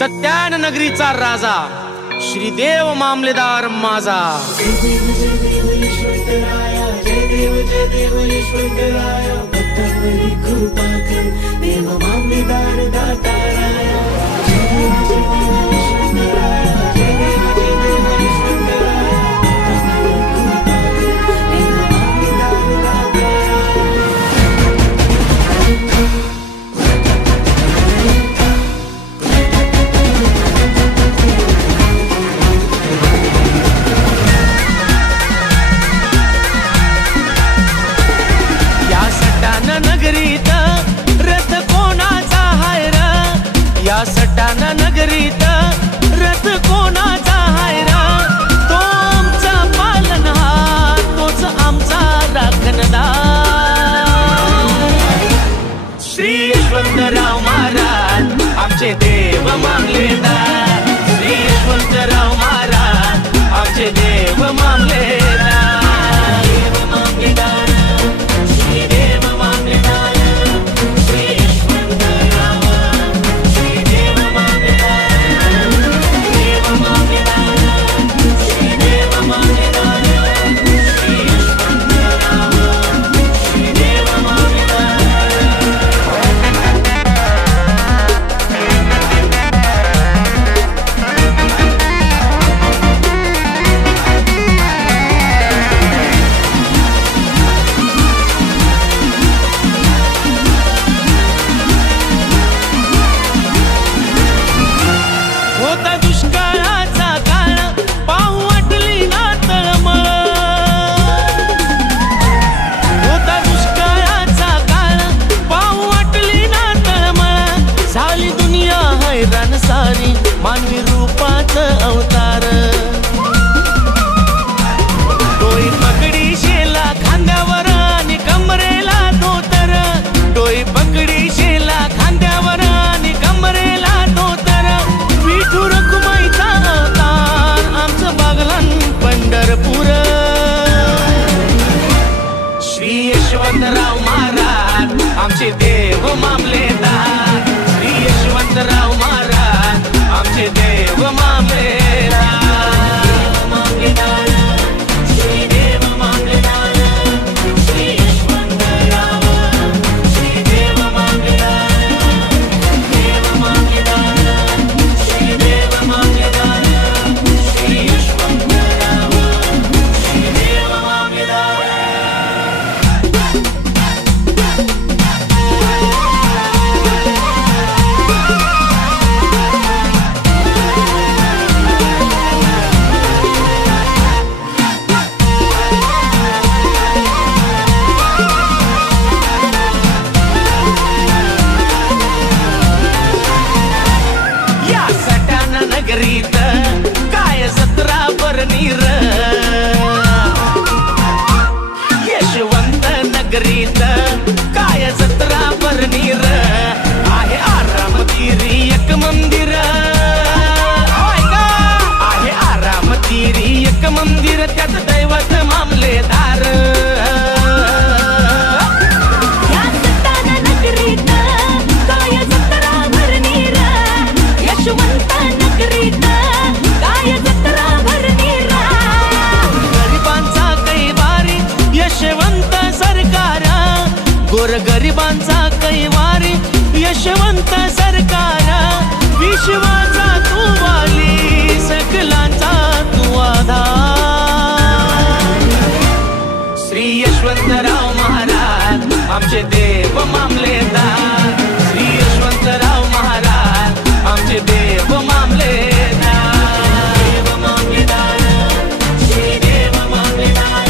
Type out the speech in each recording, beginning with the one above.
सत्यान नगरीचा राजा श्रीदेव मामलेदार माझा। जय देव यशवंतराया, जय देव यशवंतराया, भक्तांवरी कृपा कर देव मामलेदार दाताराया। जय देव यशवंतराया, जय देव यशवंतराया, भक्तांवरी कृपा कर देव मामलेदार दाताराया। नगरीत रथ कोणाचा हाय र, या सटाणा नगरीत रथ कोणाचा हाय र, तो आमचा पालनहार, तोच आमचा राखणदार। श्री यशवंतराव महाराज आमचे देव मामलेदार, श्री यशवंतराव महाराज आमचे देव मामलेदार। देव मामलेदार मानवी रूपात अवतार, डोई पकडी शेला खांद्यावर आणि कमरेला धोतर, डोई पकडी शेला खांद्यावर आणि कमरेला धोतर, विठू रखुमाईचा अवतार आमचं बागलान पंढरपूर। श्री यशवंतराव महाराज आमचे देव मामलेदार, श्री यशवंतराव महाराज आमचे देव मामलेदार। देव मामलेदार, श्री देव मामलेदार, श्री यशवंतराव, श्री देव मामलेदार, देव मामलेदार, श्री देव मामलेदार, श्री यशवंतराव, श्री देव मामलेदार। नगरीत काय जत्रा बरणीर, यशवंत नगरीत काय जत्रा बरणीर, आहे आरामतीरी एक मंदिर, आहे आरामतीरी एक मंदिर, त्यात दैवत मामलेदार। यशवंत सरकार गोरगरिबांचा कैवारी, यशवंत सरकार विश्वाचा तू वाली, सकलांचा तू आधार। श्री यशवंतराव महाराज आमचे देव मामलेदार, श्री यशवंतराव महाराज आमचे देव मामलेदार। देव मामलेदार, श्री देव मामलेदार।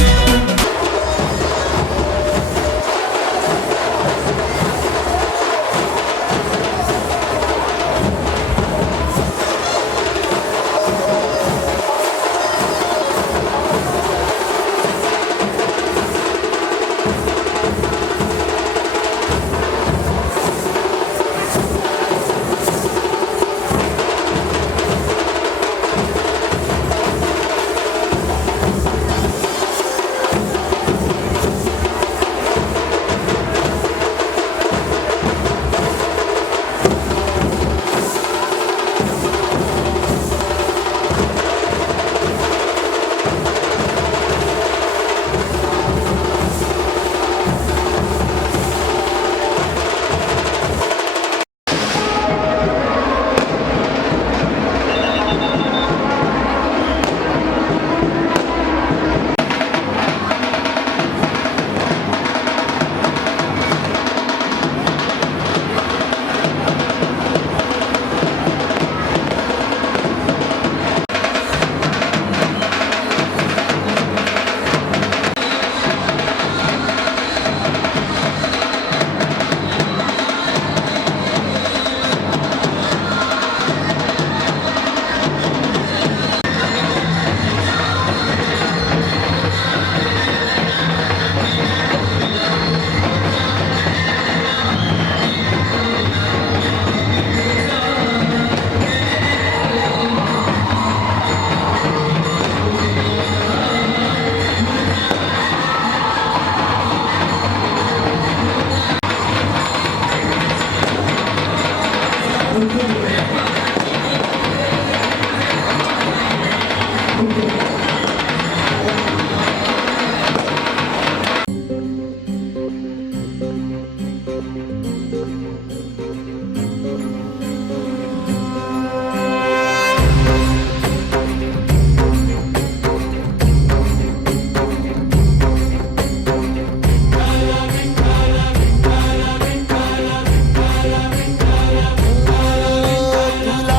तुला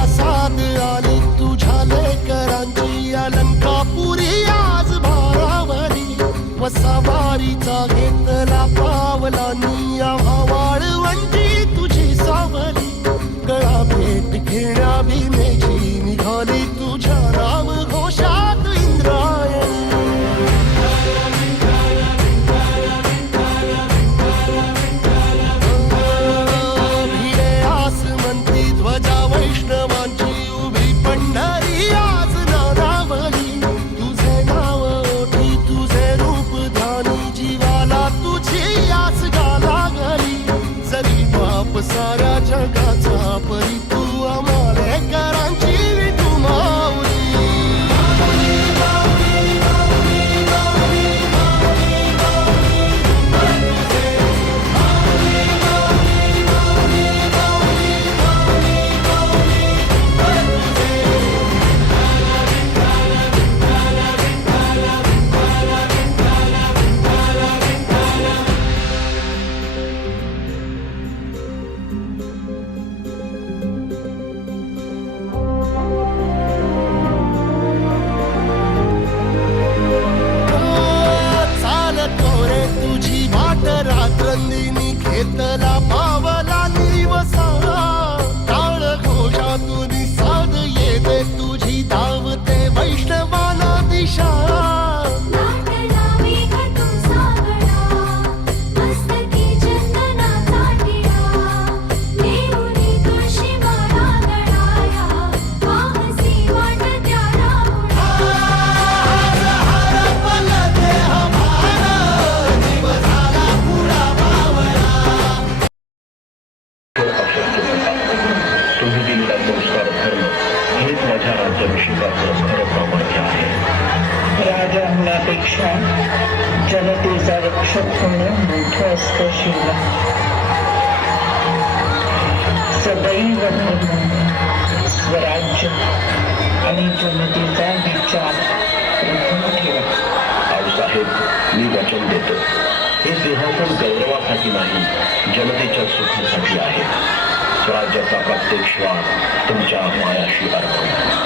साथ आली तुझ्या लेकरांची अलंकापुरी आज भारावरी वसावारीचा घेतला पावलांनी आम्हा वाळवंटी तुझी सावली गळा भेट घेण्या भीमेची निघाली तुझ्या राम घोषात इंद्रायणी भिडे आसमंती ध्वजा वैष्णवांची उभी पंढरी आज नारावली तुझे नाव ओठी तुझे रूप ध्यानी जीवाला तुझी आस गाला गली जरी बाप साऱ्या जगाचा परी तू आम्हाले करांची तू माऊली चालतो रे तुझी वाट रात्रंदिनी घेतला पावला निवसा टाळ घोषातून साध येते तुझी धावते वैष्णवाना दिशा तुम्ही दिलेला संस्कार धर्म हेच माझ्या राज्याभिषेकाचं खरं प्रामाण्य आहे. राजा होण्यापेक्षा जनतेचा रक्षक होणं मोठं असतं शिवला. सदैव धर्म स्वराज्य आणि जनतेचा विचार प्रथम ठेवा. आऊसाहेब मी वचन देतो हे सिंहासन गौरवासाठी नाही जनतेच्या सुखासाठी आहे. स्वराज्याचा प्रत्येक श्वास तुमच्या मायाशी अर्पण.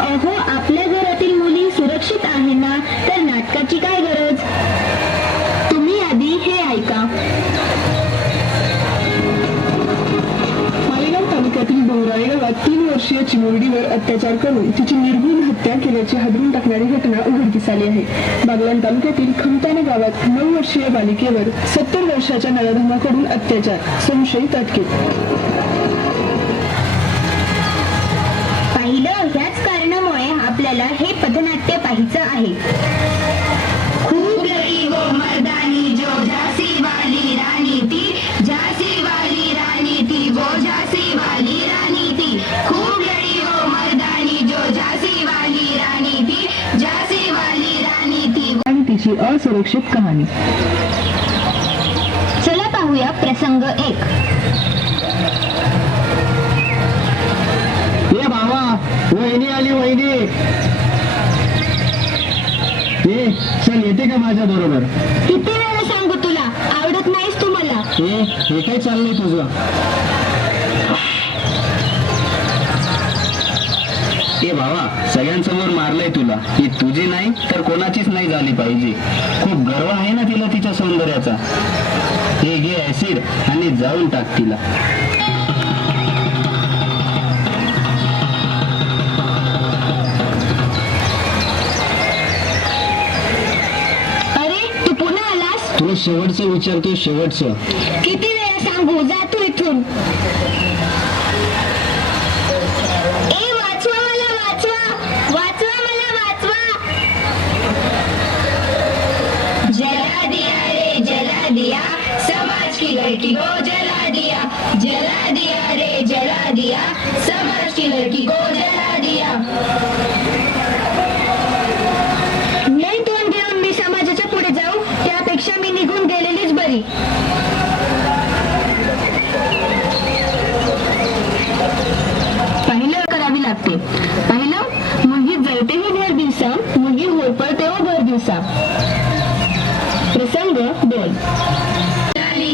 अहो आपल्या घरातील मुली सुरक्षित आहे ना तर नाटकाची काय गरज. तुम्ही आधी हे ऐका. मालेगाव तालुक्यातील बोराळे गावात 3 वर्षीय चिमुरडीवर अत्याचार करून तिची निर्घृण हत्या केल्याची हादरून टाकणारी घटना उघडकीस आली आहे. बागलाण तालुक्यातील खमताणे गावात 9 वर्षीय बालिकेवर 70 वर्षाच्या नराधमाकडून अत्याचार, संशयित अटकेत. पहिलं ह्याच कारणामुळे आपल्याला हे पथनाट्य पाहायचं आहे. खूप लई वो मर्दानी जो झांसी वाली रानी थी, झांसी वाली रानी थी वो झांसी वाली रानी थी. खूप लई वो मर्दानी जो झांसी वाली रानी थी, झांसी वाली मुलीची असुरक्षित कहाणी. चला पाहूया प्रसंग 1. ए भावा, वहिनी आली वहिनी. ए चल, येते का माझ्या बरोबर? किती वेळा सांगू तुला, आवडत नाहीस तू मला. हे काय चाललंय तुझं? ए भावा, सगळ्यांसमोर मारलंय तुला. ही तुझी नाही तर कोणाचीच नाही झाली पाहिजे. खूप गर्व आहे ना तिला तिच्या सौंदर्याचा. हे घे ऍसिड आणि जाऊन टाक तिला. अरे तू पुन्हा आलास? तुला शेवटचं विचारतो, शेवटचं. किती वेळा सांगू, जा तू इथून. ए वाचवा मला, वाचवा वाचवा मला, वाचवा. जला दिया रे जला दिया, समाज की लड़की को जला दिया. जला दिया रे जला दिया, समाज की लड़की को जला दिया. नाही तोंड घेऊन मी समाजाच्या पुढे जाऊ, त्यापेक्षा मी निघून गेलेलीच बरी. पहिलं करावी लागते. पहिलं, मुलगी जळते हो भर दिवसा, मुलगी होरपळते हो भर दिवसा. प्रसंग 2.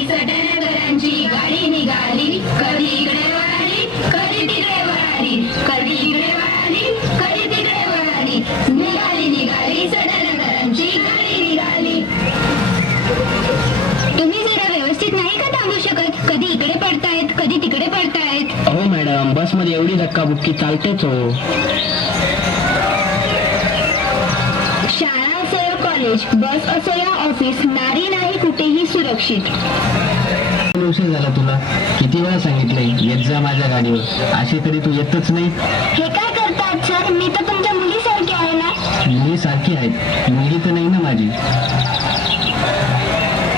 सटनगरांची गाडी निघाली, कधी इकडे वळाली, कधी तिकडे वळाली, कधी इकडे वळाली, कधी तिकडे वळाली. निघाली निघाली सटनगरांची गाडी निघाली. तुम्ही जरा व्यवस्थित नाही का थांबू शकत? कधी इकडे पडतायत, कधी तिकडे पडतायत. हो मॅडम, बस मध्ये एवढी धक्काबुक्की चालतेच हो. शाळा असो या कॉलेज, बस असो या ऑफिस, नारी नाही कुठेही सुरक्षित. उशीर झाला तुला. किती वेळा सांगितलंय येत जा माझ्या गाडीवर, अशी तरी तू येतच नाही. हे काय करतात सर? मी तर तुमच्या मुलीसारखी आहे ना. मुली सारखी आहेत, मुलगी तर नाही ना माझी.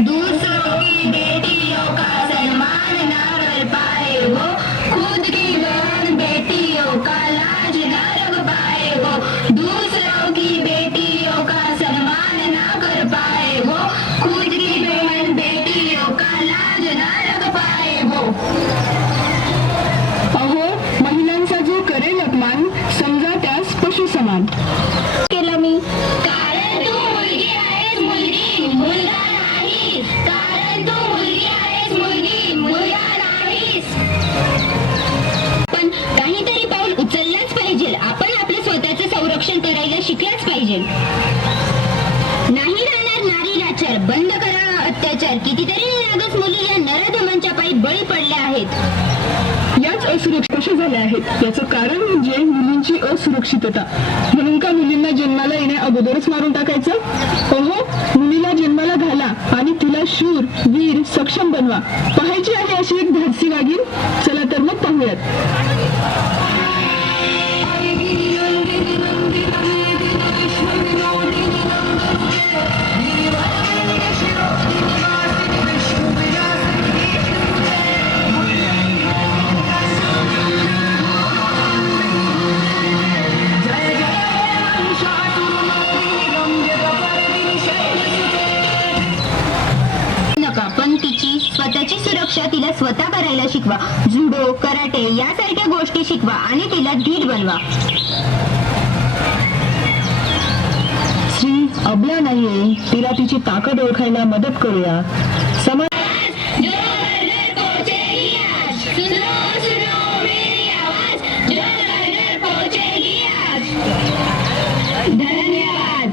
दूसरों की बेटियों का सम्मान ना कर पाए हो, खुद की बहन बेटियों का लाज ना रख पाए हो. दूसरों की बेटियों का सम्मान ना कर पाए हो, खुद की बहन बेटियों का लाज ना रख पाए हो. अहो, महिलांचा जो करेल अपमान, समजा त्यास पशु समान. केला मी. कारण तू मुलगी आहेस, मुलगी मुलगा नाहीस. कारण तू मुलगी आहेस, मुलगी मुलगा नाहीस. पण काहीतरी पाऊल उचललंच पाहिजे. आपण आपलं स्वतःचं संरक्षण करायला शिकलंच पाहिजे. नाही राहणार नारी लाचार. बंद करा अत्याचार. कितीतरी नागस मुली या नराधमांच्या पायी बळी पडल्या आहेत. याच असुरक्षित कशा झाल्या आहेत, याचं कारण म्हणजे मुलींची असुरक्षितता. म्हणून का मुलींना जन्माला येण्या अगोदरच मारून टाकायचं? अहो, मुलीला जन्माला घाला आणि तिला शूर, वीर, सक्षम बनवा. पाहायची आहे अशी एक धाडसी वागीर? चला तर मग पाहूयात. नका, पण तिची स्वतःची सुरक्षा तिला स्वतः करायला शिकवा. जुडो, कराटे यासारख्या गोष्टी शिकवा आणि तिला धीट बनवा. स्त्री अबला नाहीये, तिला तिची ताकद ओळखायला मदत करूया. समाज धन्यवाद.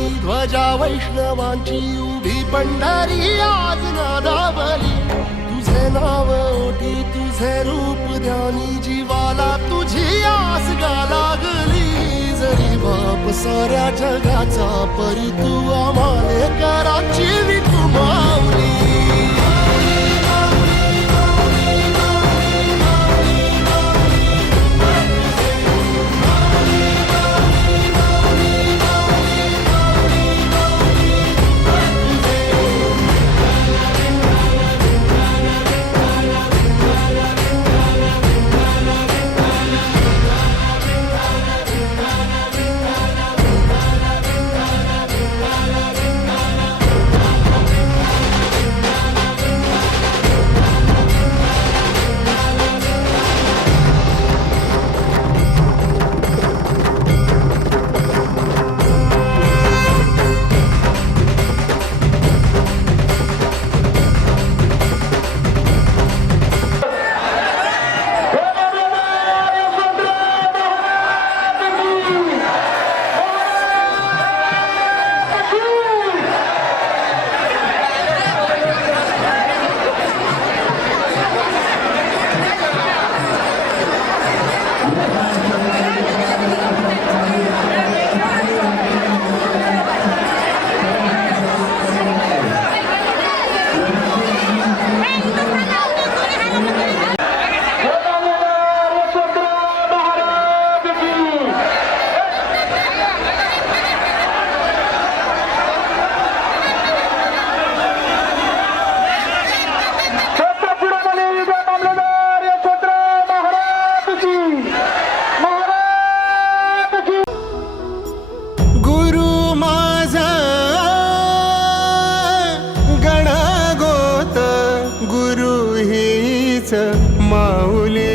कोटी ध्वजा वैष्णवांची उभी पंढरी आज नादावली तुझे नाव ओठी तुझे रूप ध्यानी जीवाला तुझी आस गा लागली जरी बाप साऱ्या जगाचा परी तू आम्हाले कराची विठू माऊली माऊली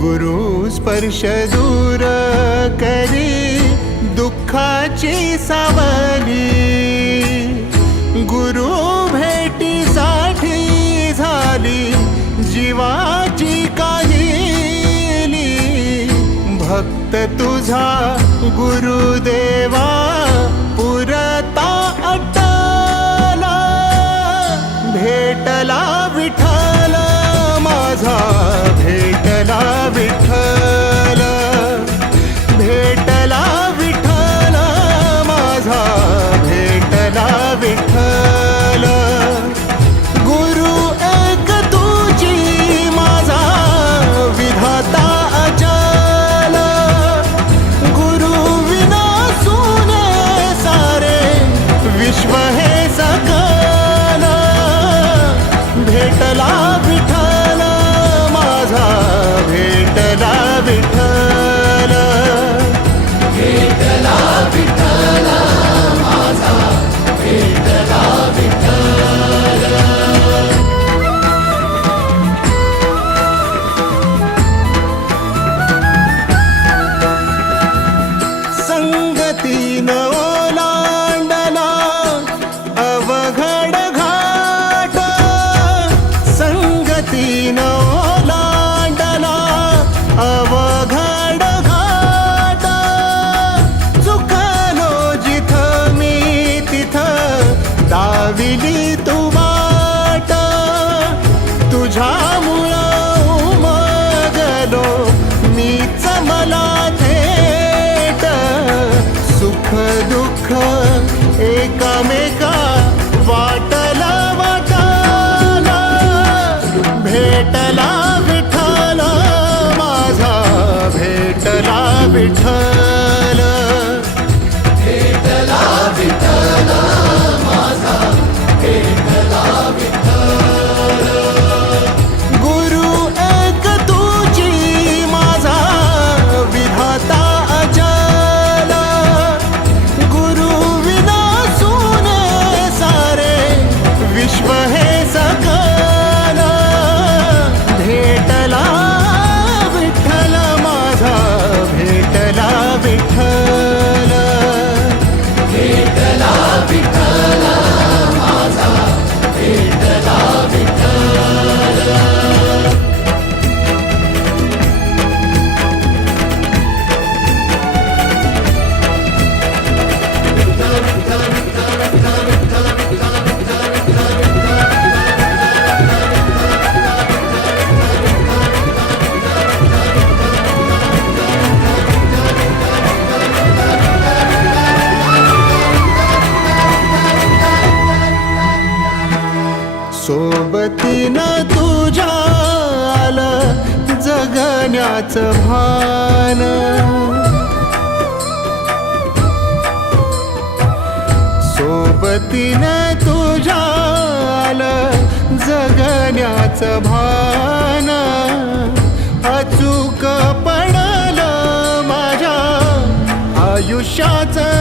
गुरु स्पर्श दूर करी दुःखाची सावली गुरु भेटीसाठी झाली जीवाची काहिली भक्त तुझा गुरुदेवा पुरता अटला भेटला विठ्ठल माझा भेटला विठ्ठल भेटला विठ्ठल माझा भेटला विठ्ठल गुरु एक तुझी माझा विधाता अचल गुरु विना सुने सारे विश्व हे सकल भेटला विठ्ठल माझा भेटला विठ्ठल भेटला विठ्ठल माझा भेटला विठ्ठल संगतीन ओलांडला अवघड घाट संगतीन ओलांडला अवघड घाट चुकलो जिथं मी तिथं दाविली तू वाट तुझ्यामुळं उमगलो मीच मला थेट सुख दुःख एकामेका वाटला वाटाला भेटला विठ्ठल माझा भेटला विठ्ठल भेटला विठ्ठल माझा भेटला विठ्ठल गुरु एक तुझी माझा विधाता अचल गुरु विना सुने सारे विश्व हे सकल भेटला विठ्ठल माझा भेटला जगण्याचं भान सोबतीने तुझ्या आलं जगण्याचं भान अचूक पडलं माझ्या आयुष्याचं